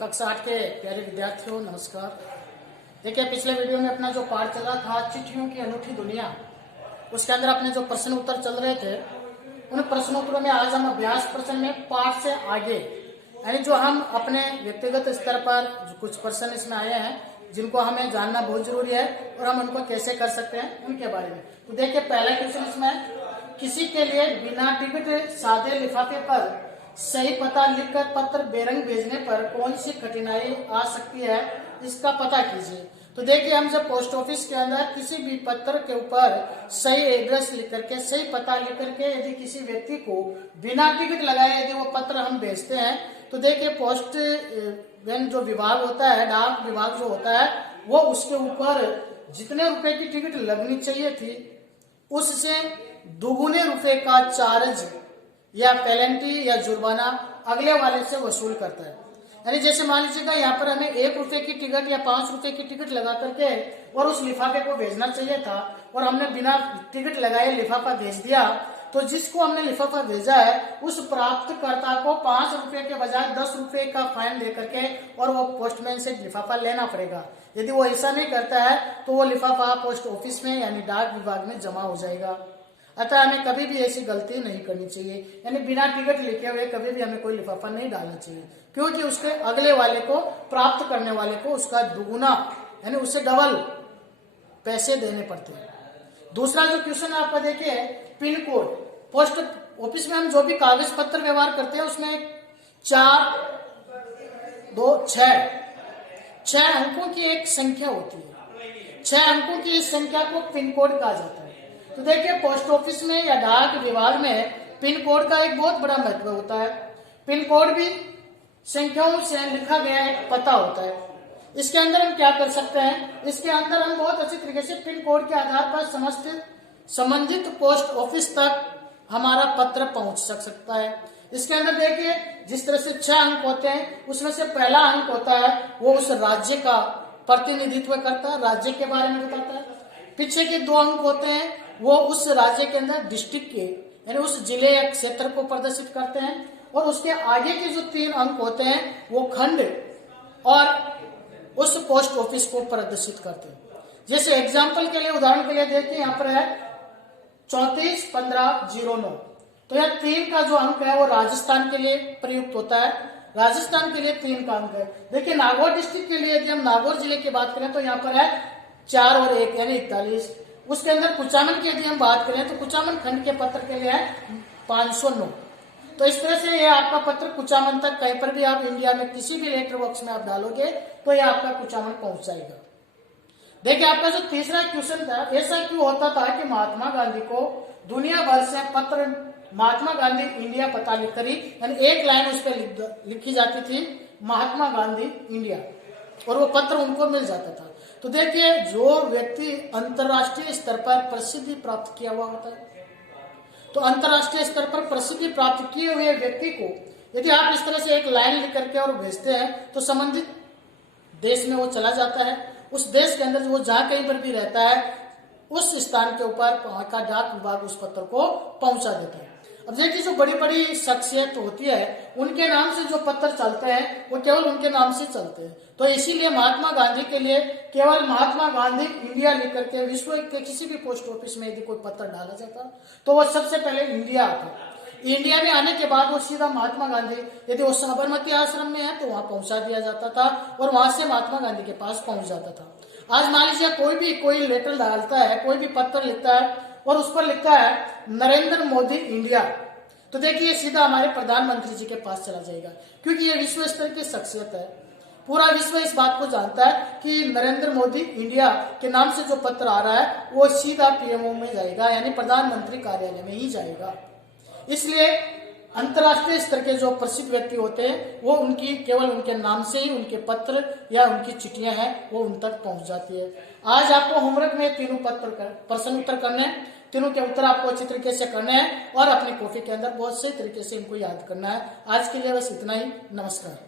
कक्षा 8 के प्यारे विद्यार्थियों नमस्कार। देखिए पिछले वीडियो में अपना जो पाठ चल रहा था चिट्ठियों की अनूठी दुनिया, उसके अंदर अपने जो प्रश्न उत्तर चल रहे थे उन प्रश्नोत्तरों में आज हम अभ्यास प्रश्न में पाठ से आगे यानी जो हम अपने व्यक्तिगत स्तर पर जो कुछ प्रश्न इसमें आए हैं जिनको हमें जानना बहुत जरूरी है और हम उनको कैसे कर सकते हैं उनके बारे में। तो देखिए पहला क्वेश्चन इसमें, किसी के लिए बिना टिकट सादे लिफाफे पर सही पता लिखकर पत्र बेरंग भेजने पर कौन सी कठिनाई आ सकती है, इसका पता कीजिए। तो देखिए हम जब पोस्ट ऑफिस के अंदर किसी भी पत्र के ऊपर सही एड्रेस लिख करके सही पता लिख करके यदि किसी व्यक्ति को बिना टिकट लगाए यदि वो पत्र हम भेजते हैं तो देखिए पोस्ट वैन जो विभाग होता है, डाक विभाग जो होता है, वो उसके ऊपर जितने रुपए की टिकट लगनी चाहिए थी उससे दुगुने रुपए का चार्ज या पेनल्टी या जुर्माना अगले वाले से वसूल करता है। यानी जैसे मान लीजिएगा यहाँ पर हमें 1 रुपए की टिकट या 5 रुपए की टिकट लगा करके और उस लिफाफे को भेजना चाहिए था और हमने बिना टिकट लगाए लिफाफा भेज दिया, तो जिसको हमने लिफाफा भेजा है उस प्राप्तकर्ता को 5 रुपए के बजाय 10 रुपए का फाइन दे करके और वो पोस्टमैन से लिफाफा लेना पड़ेगा। यदि वो ऐसा नहीं करता है तो वो लिफाफा पोस्ट ऑफिस में यानी डाक विभाग में जमा हो जाएगा। अतः हमें कभी भी ऐसी गलती नहीं करनी चाहिए, यानी बिना टिकट लिखे हुए कभी भी हमें कोई लिफाफा नहीं डालना चाहिए, क्योंकि उसके अगले वाले को, प्राप्त करने वाले को उसका दुगुना यानी उससे डबल पैसे देने पड़ते हैं। दूसरा जो क्वेश्चन आपका देखिए, पिन कोड। पोस्ट ऑफिस में हम जो भी कागज पत्र व्यवहार करते हैं उसमें 4, 2, 6 अंकों की एक संख्या होती है। 6 अंकों की इस संख्या को पिन कोड कहा जाता है। तो देखिए पोस्ट ऑफिस में या डाक विभाग में पिन कोड का एक बहुत बड़ा महत्व होता है। पिन कोड भी संख्याओं से लिखा गया एक पता होता है। इसके अंदर हम क्या कर सकते हैं, इसके अंदर हम बहुत अच्छी तरीके से पिन कोड के आधार पर समस्त संबंधित पोस्ट ऑफिस तक हमारा पत्र पहुंच सकता है। इसके अंदर देखिए जिस तरह से 6 अंक होते हैं उसमें से पहला अंक होता है वो उस राज्य का प्रतिनिधित्व करता है, राज्य के बारे में बताता है। पीछे के 2 अंक होते हैं वो उस राज्य के अंदर डिस्ट्रिक्ट के यानी उस जिले या क्षेत्र को प्रदर्शित करते हैं और उसके आगे के जो 3 अंक होते हैं वो खंड और उस पोस्ट ऑफिस को प्रदर्शित करते हैं। जैसे एग्जाम्पल के लिए, उदाहरण के लिए देखिए यहाँ पर है 341509, तो यह 3 का जो अंक है वो राजस्थान के लिए प्रयुक्त होता है। राजस्थान के लिए 3 का अंक है। देखिए नागौर डिस्ट्रिक्ट के लिए यदि हम नागौर जिले की बात करें तो यहाँ पर है 4 और 1 यानी 41। उसके अंदर कुचामन की यदि हम बात करें तो कुचामन खंड के पत्र के लिए है 509। तो इस तरह से ये आपका पत्र कुचामन तक कहीं पर भी आप इंडिया में किसी भी लेटर बॉक्स में आप डालोगे तो ये आपका कुचामन पहुंच जाएगा। देखिए आपका जो तीसरा क्वेश्चन था, ऐसा क्यों होता था कि महात्मा गांधी को दुनिया भर से पत्र महात्मा गांधी इंडिया पता लिख करी यानी एक लाइन उस पर लिखी जाती थी महात्मा गांधी इंडिया और वो पत्र उनको मिल जाता था। तो देखिए जो व्यक्ति अंतर्राष्ट्रीय स्तर पर प्रसिद्धि प्राप्त किया हुआ होता है, तो अंतर्राष्ट्रीय स्तर पर प्रसिद्धि प्राप्त किए हुए व्यक्ति को यदि आप इस तरह से एक लाइन लिख करके और भेजते हैं तो संबंधित देश में वो चला जाता है। उस देश के अंदर वो जहां कहीं पर भी रहता है उस स्थान के ऊपर वहां का डाक विभाग उस पत्र को पहुंचा देता है। अब देखिए जो बड़ी बड़ी शख्सियत होती है उनके नाम से जो पत्र चलते हैं वो केवल उनके नाम से चलते हैं। तो इसीलिए महात्मा गांधी के लिए केवल महात्मा गांधी इंडिया लिख करके विश्व के किसी भी पोस्ट ऑफिस में यदि कोई पत्र डाला जाता तो वो सबसे पहले इंडिया आता। इंडिया में आने के बाद वो सीधा महात्मा गांधी, यदि वो साबरमती आश्रम में है तो वहां पहुंचा दिया जाता था और वहां से महात्मा गांधी के पास पहुंच जाता था। आज मान लीजिए कोई लेटर डालता है, कोई भी पत्र लिखता है और उस पर लिखता है नरेंद्र मोदी इंडिया, तो देखिए सीधा हमारे प्रधानमंत्री जी के पास चला जाएगा, क्योंकि ये विश्व स्तर की शख्सियत है। पूरा विश्व इस बात को जानता है कि नरेंद्र मोदी इंडिया के नाम से जो पत्र आ रहा है वो सीधा पीएमओ में जाएगा यानी प्रधानमंत्री कार्यालय में ही जाएगा। इसलिए अंतर्राष्ट्रीय स्तर के जो प्रसिद्ध व्यक्ति होते हैं वो उनकी केवल उनके नाम से ही उनके पत्र या उनकी चिट्ठियां हैं वो उन तक पहुंच जाती है। आज आपको होमवर्क में 3 प्रश्न उत्तर करने हैं, तीनों के उत्तर आपको अच्छी तरीके से करने हैं और अपनी कॉपी के अंदर बहुत सही तरीके से इनको याद करना है। आज के लिए बस इतना ही। नमस्कार।